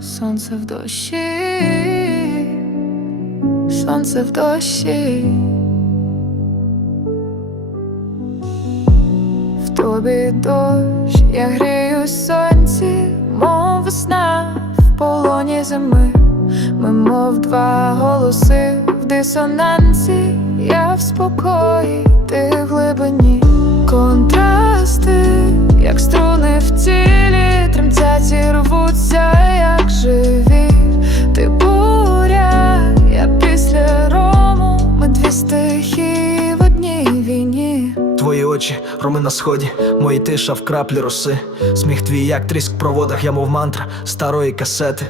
сонце в дощі, сонце в дощі. В тобі дощ, я грію сонці, мов весна в полоні зими. Ми, мов два голоси в дисонансі, я в спокої, ти в глибині. Контрасти, очі, роми на сході, мої тиша в краплі роси. Сміх твій, як тріск в проводах, я мов мантра старої касети.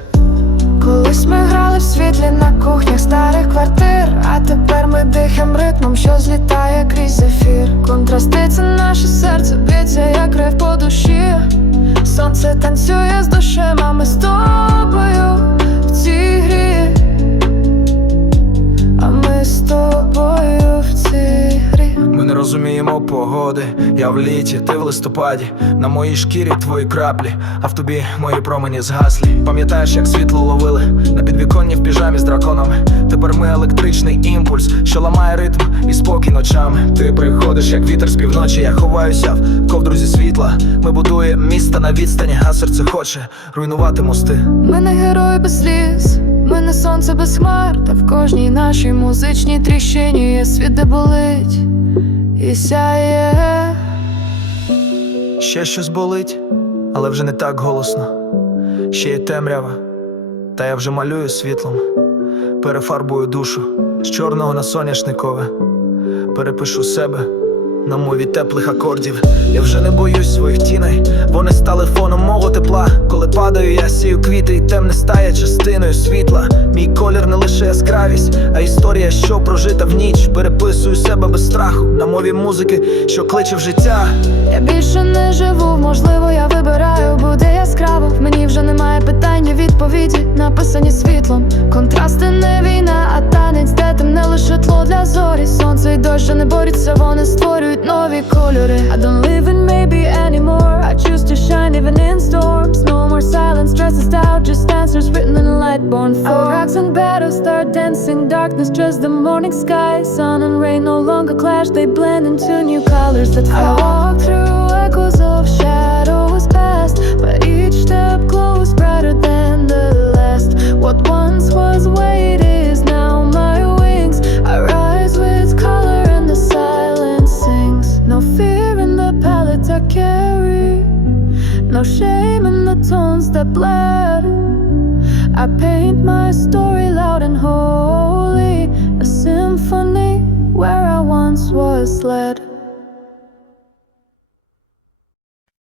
Колись ми грали в світлі на кухнях старих квартир, а тепер ми дихаємо ритмом, що злітає крізь зефір. Контрасти це наше серце, б'ється, як рев по душі. Сонце танцює з розуміємо погоди. Я в літі, ти в листопаді. На моїй шкірі твої краплі, а в тобі мої промені згаслі. Пам'ятаєш, як світло ловили на підвіконні в піжамі з драконами. Тепер ми електричний імпульс, що ламає ритм і спокій ночами. Ти приходиш, як вітер з півночі. Я ховаюся в ковдру зі світла. Ми будуємо міста на відстані, а серце хоче руйнувати мости. Ми не герої без сліз, ми не сонце без хмар, та в кожній нашій музичній тріщині є світ, де болить і сяє. Ще щось болить, але вже не так голосно. Ще є темрява, та я вже малюю світлом, перефарбую душу з чорного на соняшникове, перепишу себе на мові теплих акордів. Я вже не боюсь своїх тіней, вони стали фоном. Падаю, я сію квіти, і темне стає частиною світла. Мій колір не лише яскравість, а історія, що прожита в ніч. Переписую себе без страху на мові музики, що кличе в життя. Я більше не живу, можливо, я вибираю, буде яскраво. Мені вже немає питання, відповіді, написані світлом. Контрасти не війна, а танець, де темне лише тло для зорі. Сонце і дощ не борються, вони створюють нові кольори. I don't live in maybe anymore. I choose to shine even in storms. No in born for. Rocks and battles start dancing, darkness just the morning sky. Sun and rain no longer clash, they blend into new colors that oh. I walk through echoes of shadows past, but each step glows brighter than the last. What once was weight is now my wings. I rise with color and the silence sings. No fear in the palette I carry, no shame in the tones that bled. I paint my story loud and holy, a symphony